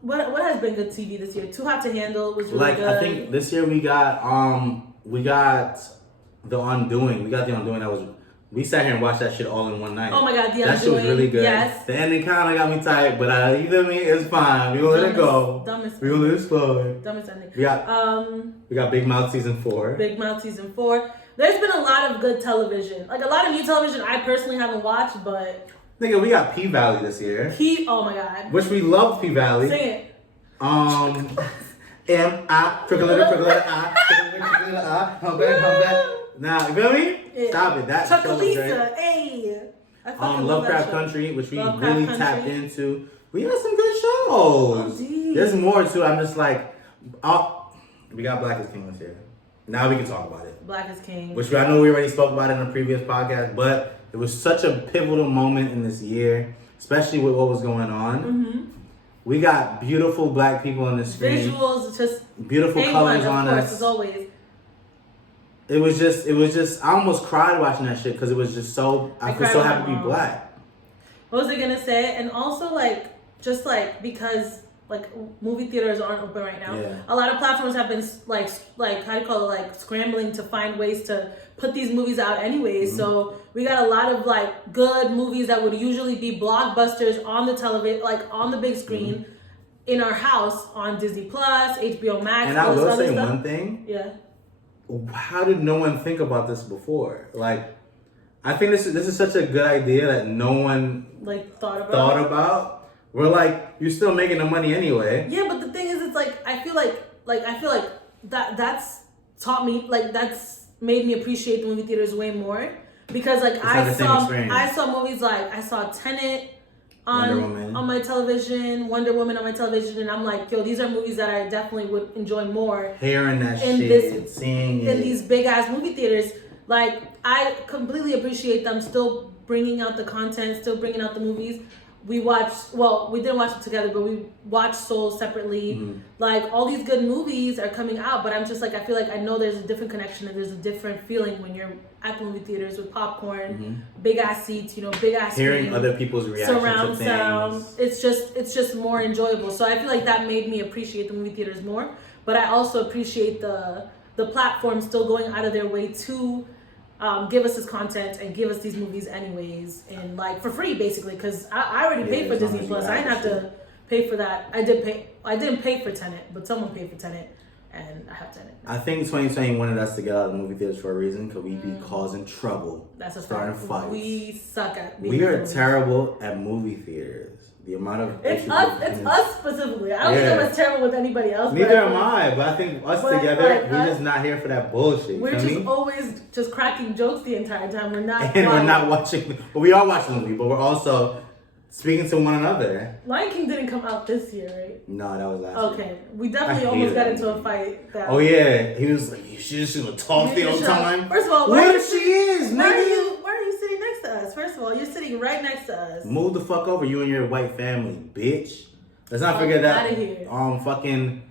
what has been good TV this year? Too Hot to Handle was really good. I think this year we got The Undoing. We got The Undoing. We sat here and watched that shit all in one night. Oh my god, The Undoing. That shit was really good. Yes. The ending kind of got me tight, but you feel me? It's fine. We will let it go. We will let it slide. Dumbest ending. We got Big Mouth season 4. Big Mouth season 4. There's been a lot of good television. Like a lot of new television I personally haven't watched, but nigga, we got P Valley this year. Oh my god. Which we love P Valley. Sing it. M-I, trickle letter I, trickle letter I, come back. Now, you feel me? Yeah. Stop it. That show was great. Hey. Lovecraft Country, which we really tapped into. We had some good shows. There's more too. I'm just like, we got Black is King this year. Now we can talk about it. Black is King. Which I know we already spoke about in a previous podcast, but it was such a pivotal moment in this year, especially with what was going on. Mm-hmm. We got beautiful black people on the screen. Visuals, just beautiful colors on us. As always. It was just. I almost cried watching that shit because it was just so. I feel so happy to be black. What was I gonna say? And also because movie theaters aren't open right now. Yeah. A lot of platforms have been scrambling to find ways to put these movies out anyways. Mm-hmm. So we got a lot of good movies that would usually be blockbusters on the television, on the big screen, in our house on Disney Plus, HBO Max. And I will say one thing. Yeah. How did no one think about this before? I think this is such a good idea that no one thought about. We're you're still making the money anyway. Yeah, but the thing is, it's I feel like that's taught me that's made me appreciate the movie theaters way more because I saw movies I saw Tenet on my television, Wonder Woman on my television, and I'm like, yo, these are movies that I definitely would enjoy more. Hearing that shit, seeing it. In these big ass movie theaters. I completely appreciate them still bringing out the content, still bringing out the movies. We didn't watch it together, but we watched Soul separately. Mm-hmm. All these good movies are coming out, but I'm just I feel I know there's a different connection and there's a different feeling when you're at the movie theaters with popcorn, big ass seats, big ass hearing other people's reactions surround to sound. things. It's just more enjoyable. So I feel that made me appreciate the movie theaters more. But I also appreciate the platform still going out of their way to give us this content and give us these movies anyways, and for free basically, because I already paid for Disney Plus. I didn't have to pay for that. I didn't pay for Tenet, but someone paid for Tenet, and I have Tenet. I think 2020 wanted us to get out of the movie theaters for a reason, because we be causing trouble. That's a starting fact. fights. We suck at. We are terrible at movie theaters. the amount of It's us. It's us specifically. I don't think Yeah. I was terrible with anybody else. Neither am I, but I think us But, together, like, we're us- just not here for that bullshit. We're you know just what I mean? always just cracking jokes the entire time. We're not. And we're quiet. not watching. Well, we are watching the movie, but we're also speaking to one another. Lion King didn't come out this year, right? No, that was last year. Okay, we definitely I almost hated got that into a movie. fight. That Oh yeah, he was like, she just gonna talk the whole time. First of all, What if she is, Why are nigga? you sitting next to us? First of all, you're sitting right next to us. Move the fuck over, you and your white family, bitch. Let's not forget that. Outta here. Fucking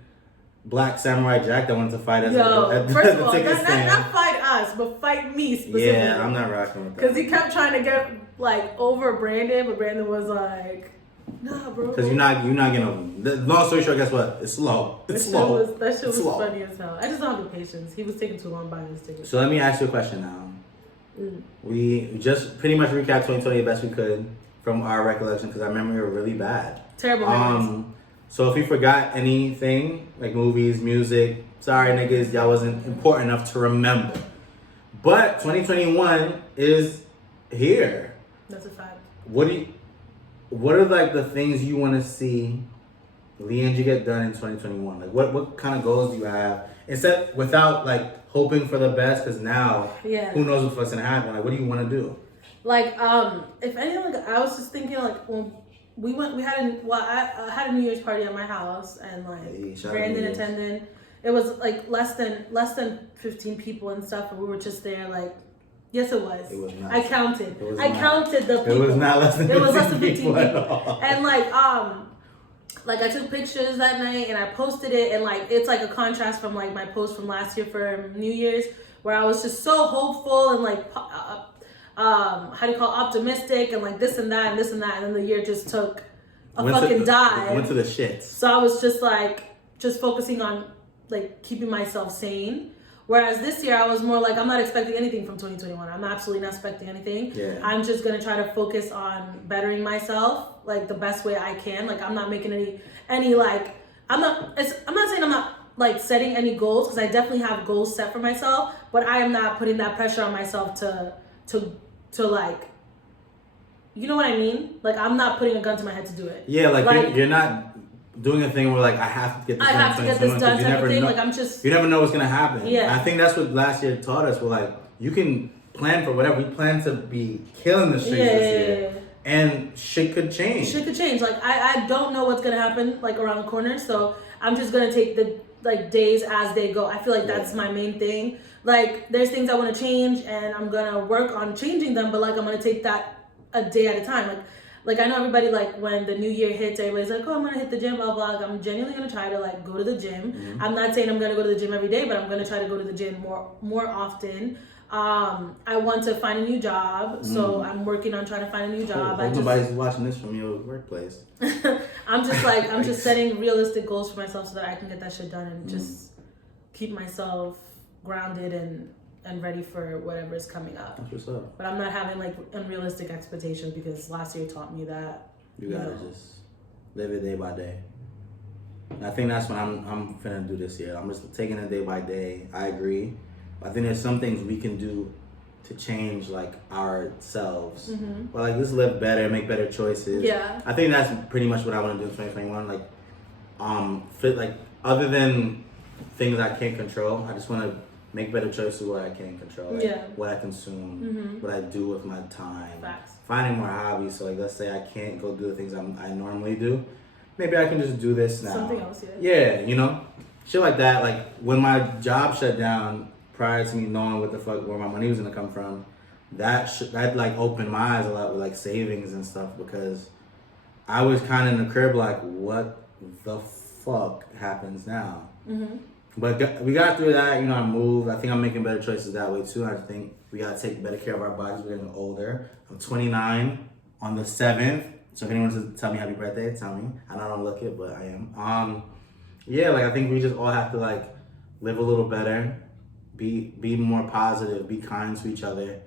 Black Samurai Jack that wanted to fight us Yo, at first of the all, ticket stand. not fight us, but fight me specifically. Yeah, I'm not rocking with that. Because he kept trying to get like over Brandon, but Brandon was like, "Nah, bro." Because you're not gonna. Long story short, guess what? It's slow. It's slow. That shit was slow. funny as hell. I just don't have the patience. He was taking too long buying his ticket. So let me ask you a question now. We just pretty much recapped 2020 the best we could from our recollection because our memory were really bad. Terrible memories. So if we forgot anything, like movies, music, sorry niggas, y'all wasn't important enough to remember. But 2021 is here. That's a fact. What are like the things you want to see Leangie get done in 2021? Like what kind of goals do you have? Instead, without like hoping for the best, because now who knows what the fuck's gonna happen? Like, what do you want to do? Like, if anything, like, I was just thinking, like, when I had a New Year's party at my house, and like Hey, Brandon attended. It was like less than 15 people and stuff, and we were just there. Like, yes, it was. It was not. I counted. It was I not. counted the people. It was not less than 15 It was less than 15 people. at all. And like I took pictures that night and I posted it, and like it's like a contrast from like my post from last year for New Year's, where I was just so hopeful and like how do you call it, optimistic and like this and that and this and that, and then the year just took a dive. Went to the shits. So I was just focusing on like keeping myself sane. Whereas this year I was more like, I'm not expecting anything from 2021. I'm absolutely not expecting anything. Yeah. I'm just gonna try to focus on bettering myself like the best way I can. Like I'm not making any like I'm not saying I'm not like setting any goals, because I definitely have goals set for myself, but I am not putting that pressure on myself to like, you know what I mean? Like I'm not putting a gun to my head to do it. Yeah, like you're not doing a thing where like I have to get this done. Type of thing. Like I'm just. You never know what's gonna happen. Yeah. I think that's what last year taught us. We're like, you can plan for whatever. We plan to be killing the streets this year, and shit could change. Like I don't know what's gonna happen like around the corner, so I'm just gonna take the like days as they go. I feel like that's my main thing. Like there's things I want to change, and I'm gonna work on changing them, but like I'm gonna take that a day at a time. Like I know everybody, like when the new year hits, everybody's like, oh, I'm gonna hit the gym, blah blah. Like, I'm genuinely gonna try to like go to the gym. Mm-hmm. I'm not saying I'm gonna go to the gym every day, but I'm gonna try to go to the gym more often. I want to find a new job, so I'm working on trying to find a new job. Nobody's watching this from your workplace. I'm just setting realistic goals for myself so that I can get that shit done and just keep myself grounded and ready for whatever's coming up. That's what's up. But I'm not having like unrealistic expectations, because last year taught me that you gotta just live it day by day. And I think that's what I'm finna do this year. I'm just taking it day by day. I agree. I think there's some things we can do to change like ourselves. Mm-hmm. But like, let's live better, make better choices. Yeah. I think that's pretty much what I want to do in 2021. Like, other than things I can't control, I just want to make better choices what I can control. Like what I consume, what I do with my time. Facts. Finding more hobbies. So like, let's say I can't go do the things I normally do. Maybe I can just do this now. Something else, yeah. Yeah, shit like that. Like when my job shut down, prior to me knowing what the fuck where my money was gonna come from, that like opened my eyes a lot with like savings and stuff, because I was kind of in the crib like, what the fuck happens now? Mm-hmm. But we got through that. I moved. I think I'm making better choices that way too. I think we gotta take better care of our bodies. We're getting older. I'm 29 on the 7th. So if anyone wants to tell me happy birthday, tell me. I know I don't look it, but I am. Yeah, like I think we just all have to like live a little better. Be more positive, be kind to each other,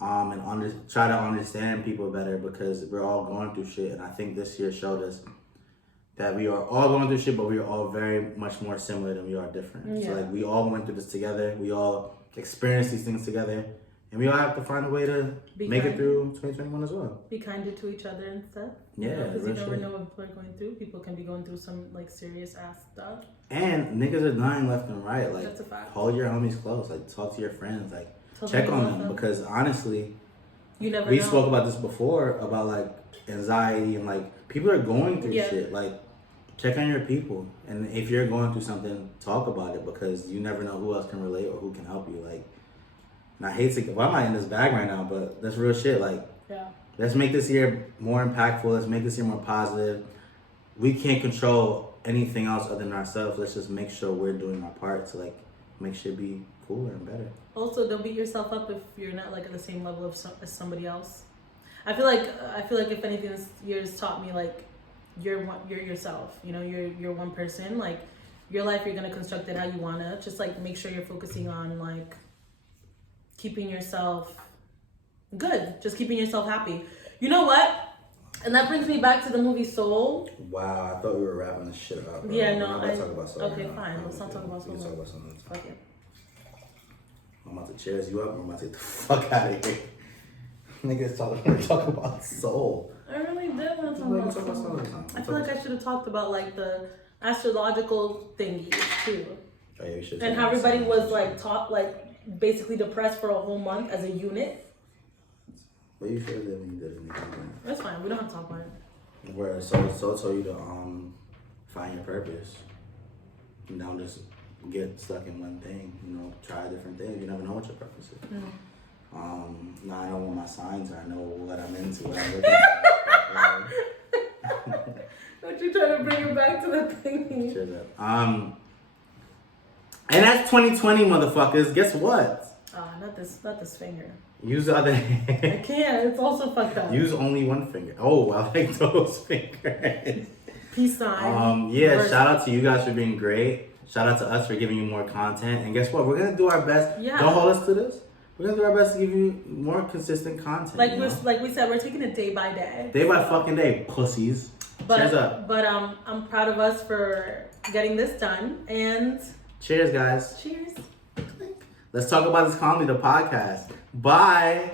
and try to understand people better, because we're all going through shit. And I think this year showed us that we are all going through shit, but we are all very much more similar than we are different. Yeah. So like we all went through this together. We all experienced these things together, And we all have to find a way to make it through 2021 as well. Be kinder to each other and stuff. Yeah, because you never know what people are going through. People can be going through some like serious ass stuff. And niggas are dying left and right. Like, that's a fact. Hold your homies close. Like, talk to your friends. Like, check on them because honestly, you never. We spoke about this before about like anxiety and like people are going through shit. Like, check on your people, and if you're going through something, talk about it because you never know who else can relate or who can help you. Like, and I hate to. Well, I'm not in this bag right now, but that's real shit. Like, let's make this year more impactful. Let's make this year more positive. We can't control anything else other than ourselves. Let's just make sure we're doing our part to like make shit be cooler and better. Also, don't beat yourself up if you're not like at the same level as somebody else. I feel like if anything, this year's taught me like you're yourself. You know, you're one person. Like your life, you're gonna construct it how you wanna. Just like make sure you're focusing on like keeping yourself good, just keeping yourself happy. You know what? And that brings me back to the movie Soul. Wow, I thought we were wrapping this shit up. Bro. Yeah, no, I'm talk about Soul. Okay, fine. Let's not talk about Soul. We can talk about something else. Okay. I'm about to cheers you up. I'm about to get the fuck out of here. Niggas talk about Soul. I really did want to talk about Soul. I feel like I should have talked about like the astrological thingy too. Oh, yeah, we should. And how everybody was like taught like basically depressed for a whole month as a unit. But you should have done when you did it. That's fine. We don't have to talk about it. Where so told you to find your purpose. And don't just get stuck in one thing. You know, try different things. You never know what your purpose is. Now I know what my signs are. I know what I'm into. What I'm looking for. Don't you try to bring it back to the thing? Cheers up. And that's 2020, motherfuckers. Guess what? Not this finger. Use the other hand. I can't. It's also fucked up. Use only one finger. Oh, I like those fingers. Peace sign. Yeah, shout out to you guys for being great. Shout out to us for giving you more content. And guess what? We're gonna do our best. Yeah. Don't hold us to this. We're gonna do our best to give you more consistent content. Like we said, we're taking it day by day. Day by fucking day, pussies. Cheers up. But I'm proud of us for getting this done. And cheers, guys. Cheers. Let's talk about this comedy, the podcast. Bye.